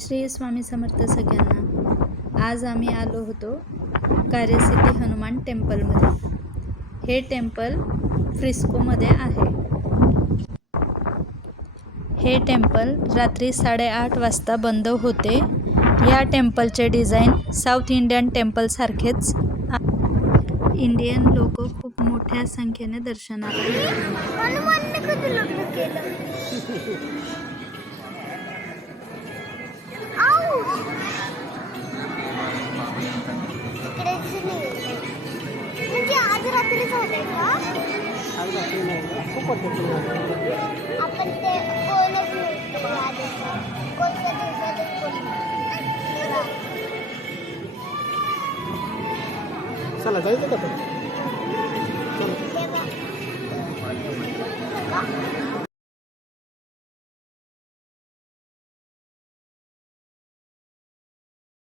श्री स्वामी समर्थ सगळ्यांना. आज आम्ही आलो होतो कार्यसिद्धी हनुमान टेम्पलमध्ये. हे टेम्पल फ्रिस्कोमध्ये आहे. हे टेम्पल रात्री 8:30 वाजता बंद होते. या टेम्पलचे डिझाईन साऊथ इंडियन टेम्पलसारखेच आहे. इंडियन लोक खूप मोठ्या संख्येने दर्शनाला येतात. म्हणजे आज रात्री झालंय का? आपण ते कोणच कोणत्या दिवसातच चला जायचं का?